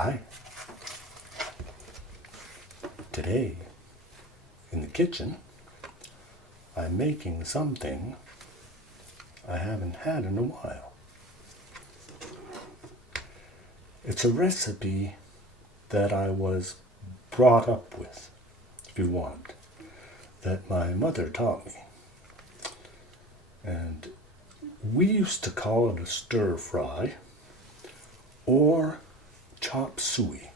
Hi. Today, in the kitchen, I'm making something I haven't had in a while. It's a recipe that I was brought up with, if you want, that my mother taught me. And we used to call it a stir fry or chop suey.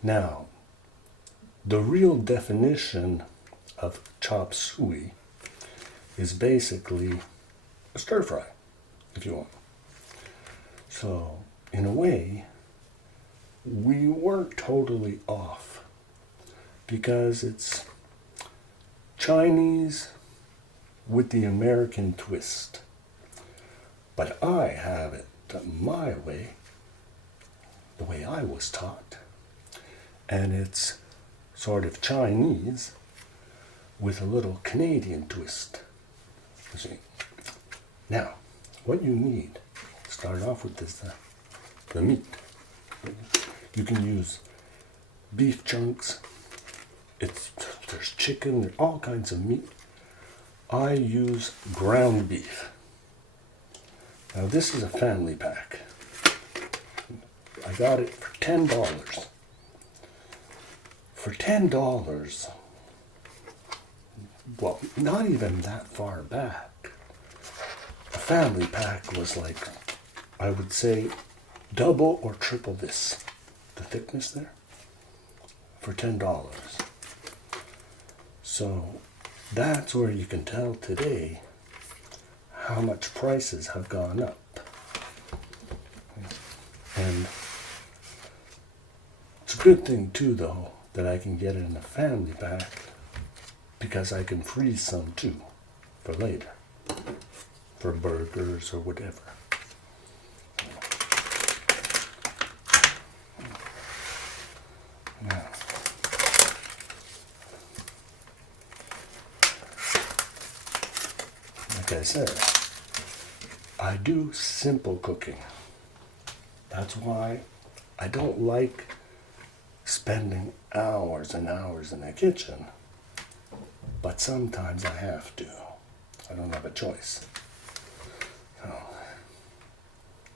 Now, the real definition of chop suey is basically a stir fry, if you want. So, in a way, we weren't totally off because it's Chinese with the American twist. But I have it my way, the way I was taught. And it's sort of Chinese with a little Canadian twist. You see. Now, what you need, start off with this, the meat. You can use beef chunks. There's chicken, there's all kinds of meat. I use ground beef. Now this is a family pack. I got it for $10. For $10, well, not even that far back, a family pack was like, I would say, double or triple this, the thickness there, for $10. So that's where you can tell today how much prices have gone up. And it's a good thing too, though, that I can get it in a family pack because I can freeze some too for later, for burgers or whatever. Now, like I said, I do simple cooking. That's why I don't like spending hours and hours in the kitchen, but sometimes I have to. I don't have a choice.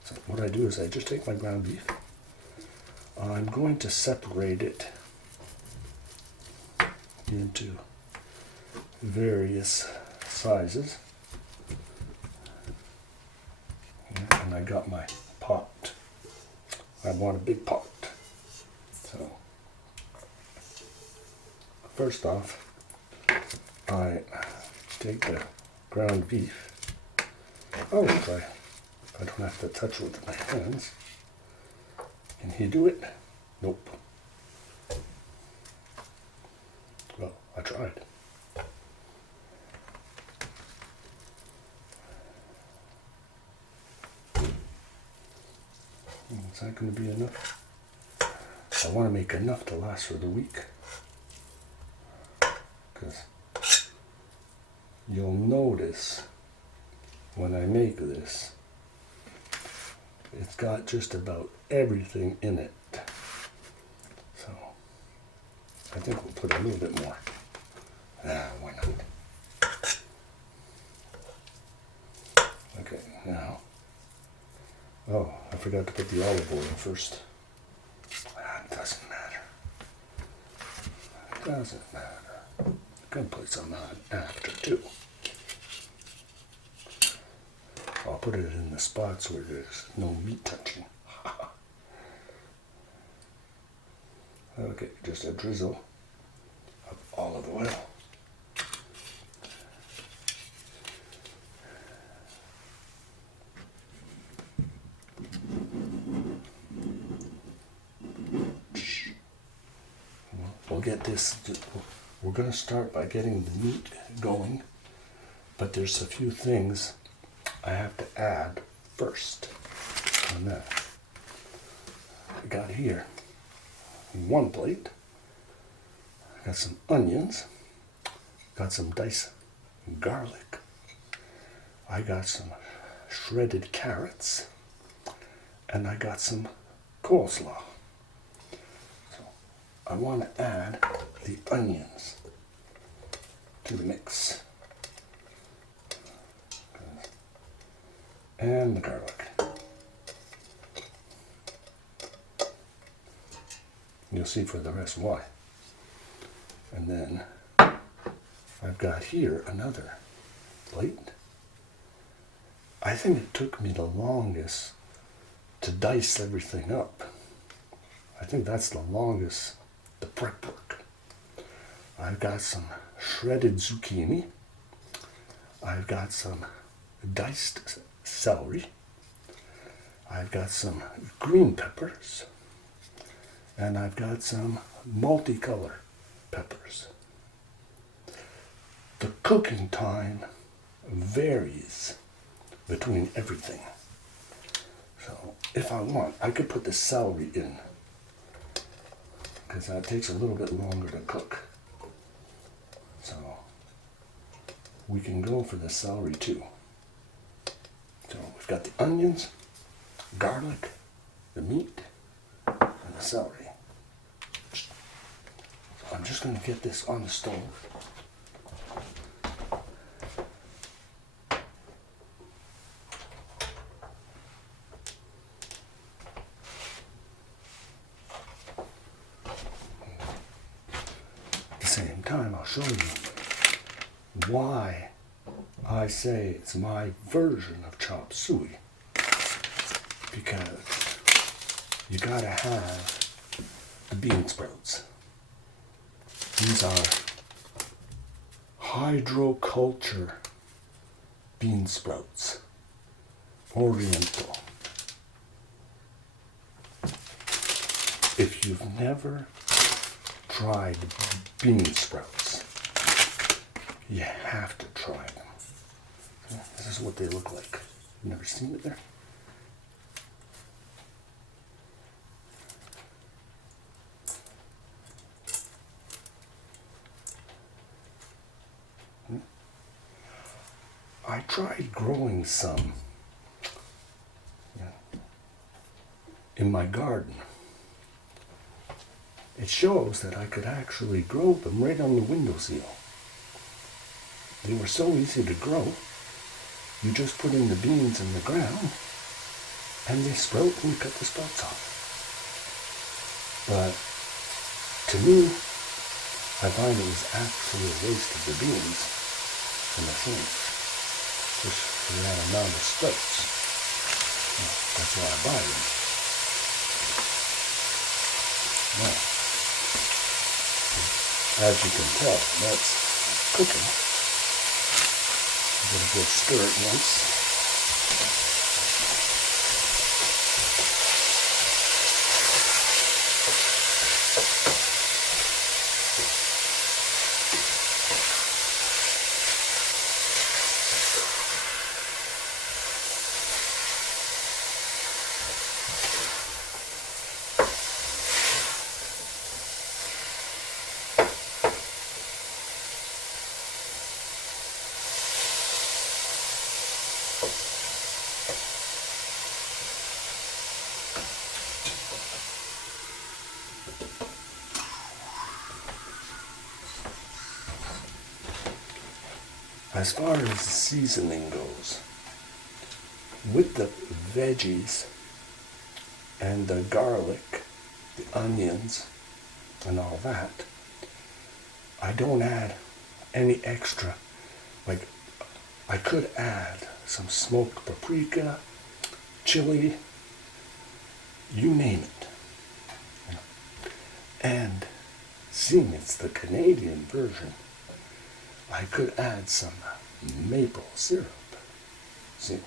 So what I do is I just take my ground beef. I'm going to separate it into various sizes. And I got my pot. I want a big pot. So first off, I take the ground beef. Oh, I don't have to touch it with my hands. Can he do it? Nope. Well, I tried. Is that going to be enough? I want to make enough to last for the week. Because you'll notice when I make this, it's got just about everything in it. So I think we'll put a little bit more. Why not? Okay, now. Oh, I forgot to put the olive oil first. It doesn't matter. It doesn't matter. I'm going to put some on after too. I'll put it in the spots where there's no meat touching. Okay, just a drizzle of olive oil. We'll get this, we're going to start by getting the meat going, but there's a few things I have to add first on that. I got here one plate, I got some onions, got some diced garlic, I got some shredded carrots, and I got some coleslaw. So I want to add the onions to the mix. And the garlic. You'll see for the rest why. And then I've got here another plate. I think it took me the longest to dice everything up. I think that's the longest, the prep work. I've got some shredded zucchini. I've got some diced celery. I've got some green peppers. And I've got some multicolor peppers. The cooking time varies between everything. So if I want, I could put the celery in, because that takes a little bit longer to cook. So we can go for the celery too. So we've got the onions, garlic, the meat, and the celery. So I'm just going to get this on the stove. At the same time, I'll show you why I say it's my version of Chop Suey. Because you gotta have the bean sprouts. These are hydroculture bean sprouts, Oriental. If you've never tried bean sprouts, you have to try them. This is what they look like. Never seen it there? I tried growing some in my garden. It shows that I could actually grow them right on the windowsill. They were so easy to grow. You just put in the beans in the ground and they sprout and you cut the sprouts off. But to me, I find it was actually a waste of the beans and the things. Just for that amount of sprouts. That's why I buy them. Now, as you can tell, that's cooking. I'm going to just stir it once. As far as the seasoning goes, with the veggies and the garlic, the onions, and all that, I don't add any extra. Like, I could add some smoked paprika, chili, you name it. And seeing it's the Canadian version, I could add some maple syrup. See?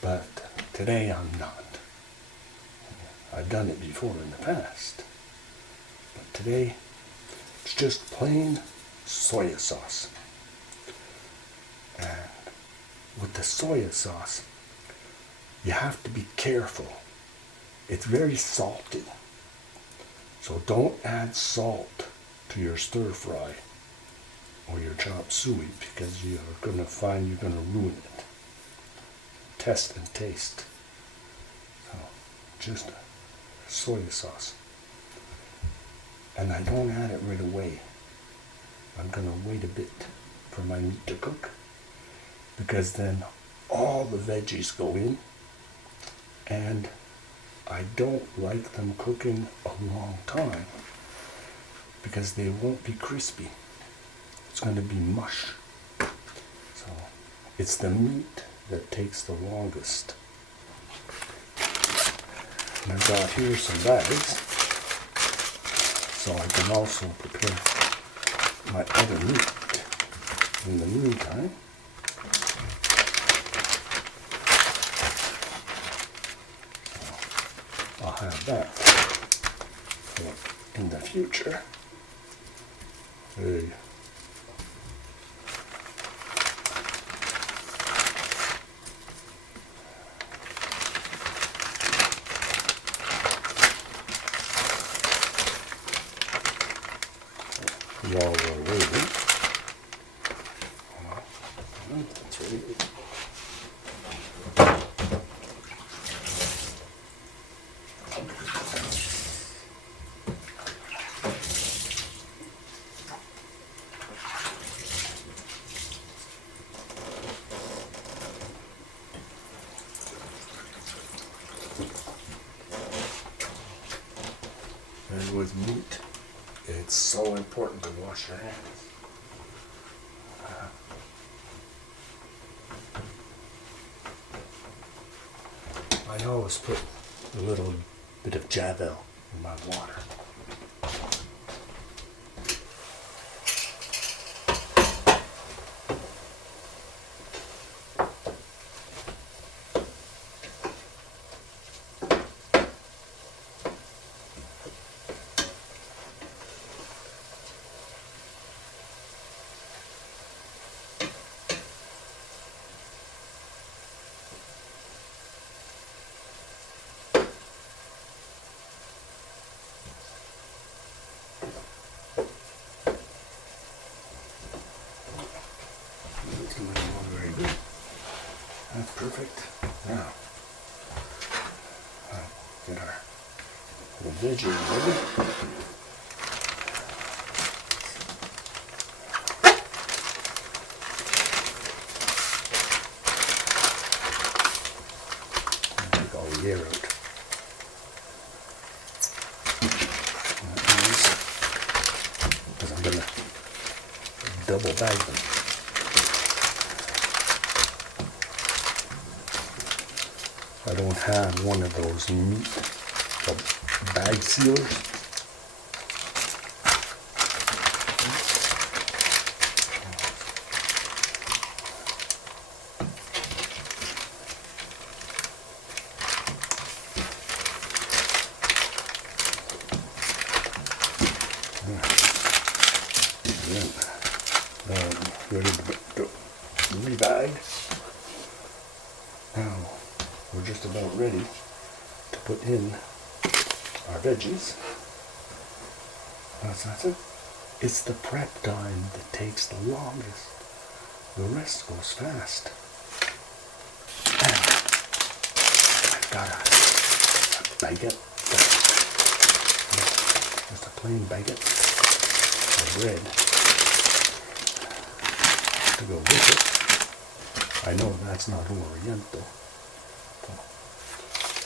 But today I'm not. I've done it before in the past. But today it's just plain soya sauce. And with the soya sauce, you have to be careful. It's very salty. So don't add salt to your stir fry or your chop suey, because you're going to find you're going to ruin it. Test and taste. So just soy sauce. And I don't add it right away. I'm gonna wait a bit for my meat to cook, because then all the veggies go in, and I don't like them cooking a long time because they won't be crispy. It's going to be mush. So it's the meat that takes the longest. And I've got here some bags, so I can also prepare my other meat in the meantime. I'll have that in the future. Hey. While we're waiting, that's ready. And with meat, it's so important to wash your hands. I always put a little bit of Javel in my water. Very good. That's perfect. Now, get our veggies ready. Take all the air out. Because I'm going to double bag them. I don't have one of those meat bag sealers. Ready to rebag. Now we're just about ready to put in our veggies. That's it. It's the prep time that takes the longest. The rest goes fast. And I've got a baguette. Just a plain baguette of bread to go with it. I know that's not Oriental.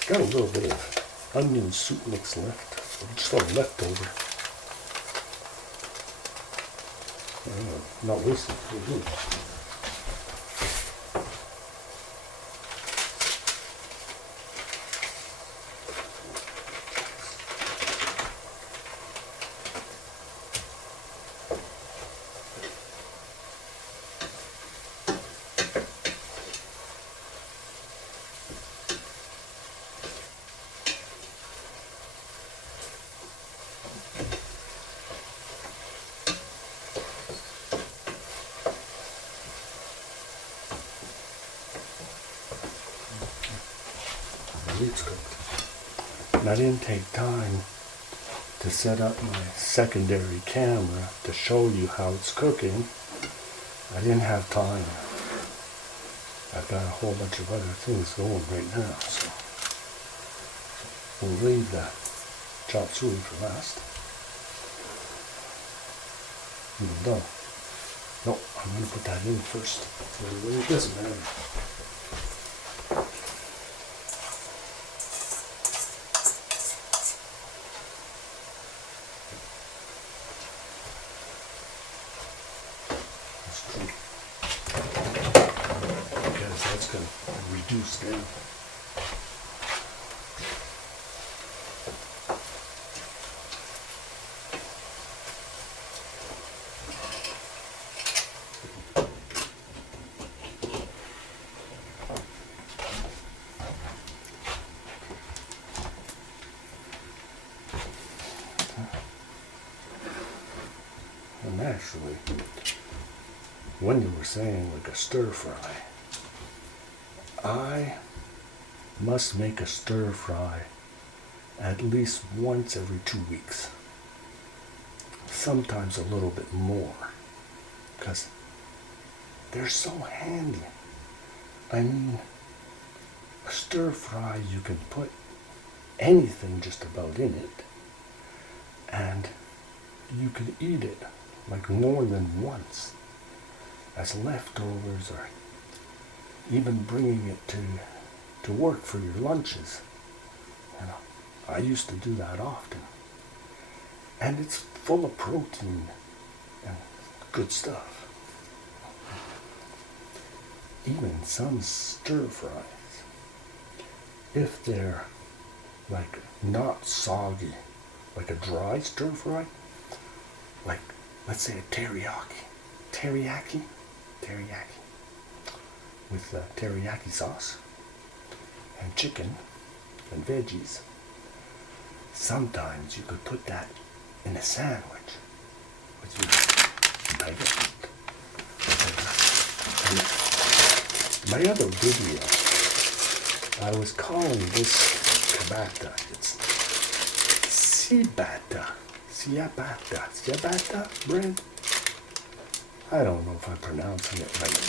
Got a little bit of onion soup mix left, just a little leftover. Not wasted. It's cooked. And I didn't take time to set up my secondary camera to show you how it's cooking. I didn't have time. I've got a whole bunch of other things going right now, so we'll leave the chop suey for last. Even though, no, I'm going to put that in first. It doesn't matter. Because that's going to reduce down. And actually, when you were saying like a stir fry, I must make a stir fry at least once every 2 weeks. Sometimes a little bit more, because they're so handy. I mean, a stir fry, you can put anything just about in it, and you could eat it like more than once as leftovers, or even bringing it to work for your lunches. You know, I used to do that often. And it's full of protein and good stuff. Even some stir fries, if they're like not soggy, like a dry stir fry, like let's say a teriyaki with teriyaki sauce and chicken and veggies. Sometimes you could put that in a sandwich with your baguette. And my other video, I was calling this ciabatta. It's ciabatta bread. I don't know if I'm pronouncing it right.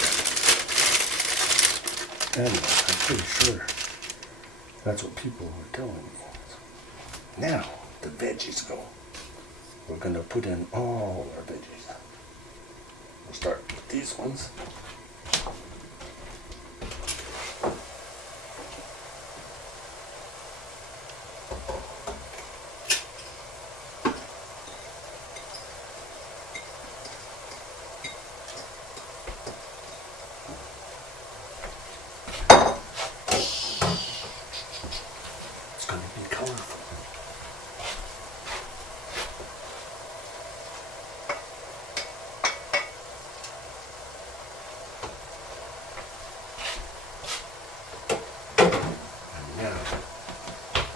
Anyway, I'm pretty sure that's what people were telling me. Now, the veggies go. We're going to put in all our veggies. We'll start with these ones. It's going to be colorful.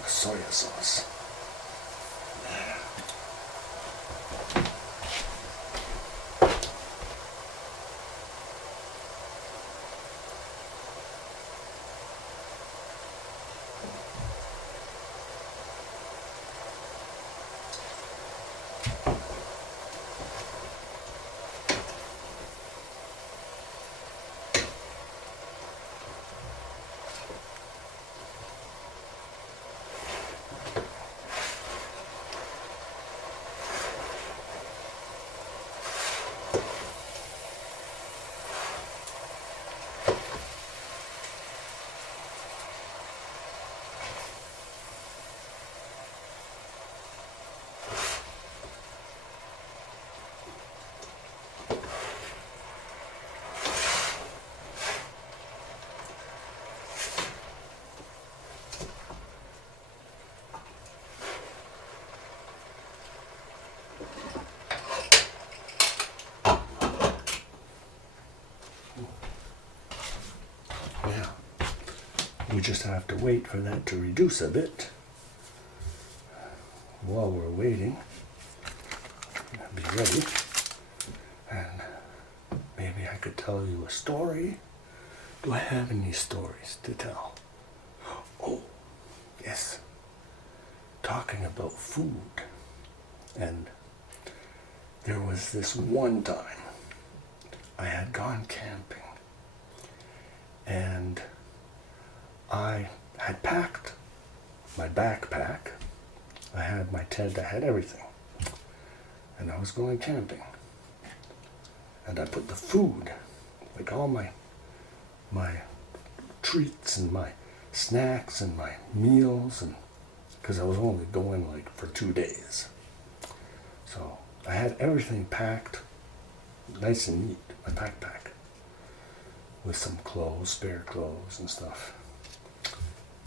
Soya sauce. We just have to wait for that to reduce a bit. While we're waiting, I'll be ready. And maybe I could tell you a story. Do I have any stories to tell? Oh, yes. Talking about food. And there was this one time I had gone camping, and I had packed my backpack, I had my tent, I had everything. And I was going camping. And I put the food, like all my treats and my snacks and my meals, and because I was only going like for 2 days. So I had everything packed nice and neat, my backpack, with some clothes, spare clothes and stuff.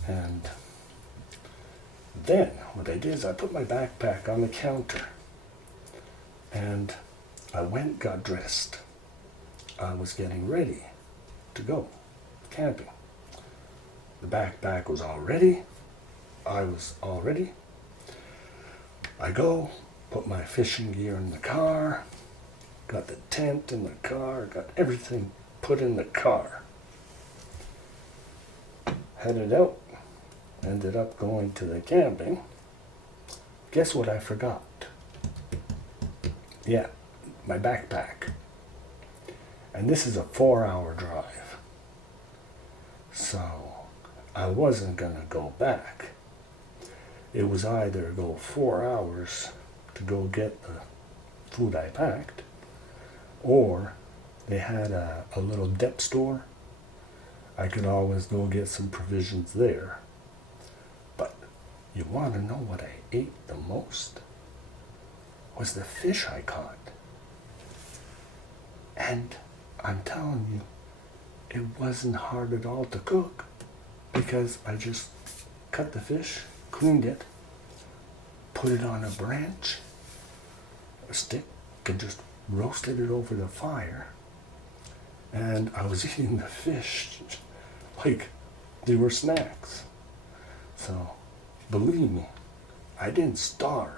And then what I did is I put my backpack on the counter and I went, got dressed. I was getting ready to go camping. The backpack was all ready. I was all ready. I go, put my fishing gear in the car, got the tent in the car, got everything put in the car. Headed out, ended up going to the camping. Guess what I forgot? Yeah, my backpack. And this is a 4-hour drive. So I wasn't gonna go back. It was either go 4 hours to go get the food I packed, or they had a little dep store. I could always go get some provisions there. But you want to know what I ate the most? Was the fish I caught. And I'm telling you, it wasn't hard at all to cook, because I just cut the fish, cleaned it, put it on a branch, a stick, and just roasted it over the fire. And I was eating the fish like they were snacks. So, believe me, I didn't starve.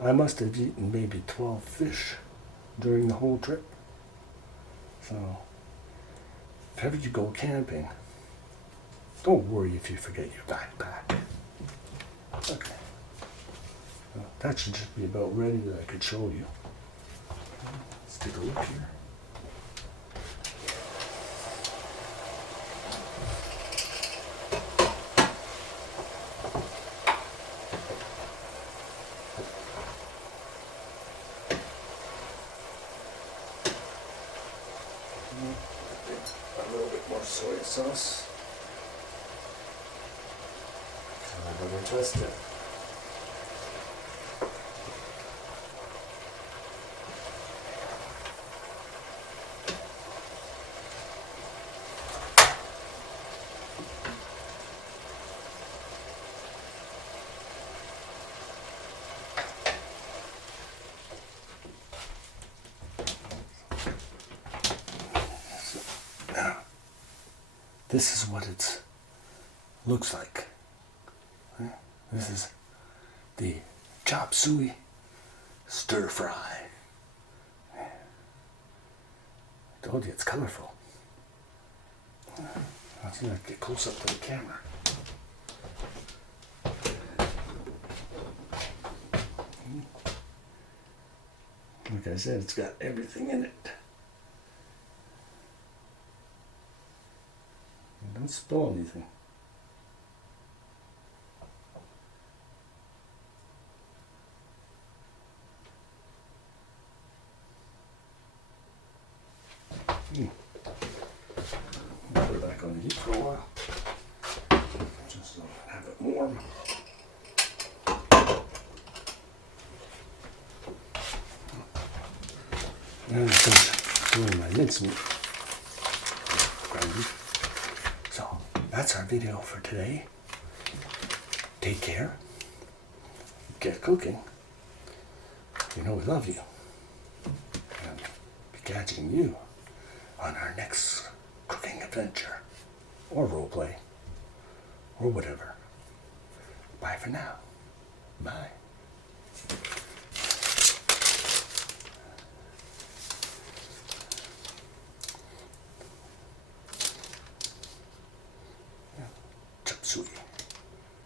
I must have eaten maybe 12 fish during the whole trip. So, if ever you go camping, don't worry if you forget your backpack. Okay. Well, that should just be about ready that I could show you. Let's take a look here. A little bit more soy sauce. I never touched it. Now, this is what it looks like. This is the Chop Suey stir fry. I told you it's colorful. I'll see if I can get close up to the camera. Like I said, it's got everything in it. Don't spill anything. Put it back on the heat for a while, just so I have it warm. And I'm finished doing my mincemeat. So that's our video for today. Take care. Get cooking. You know we love you. And be catching you on our next cooking adventure, or role play, or whatever. Bye for now. Bye.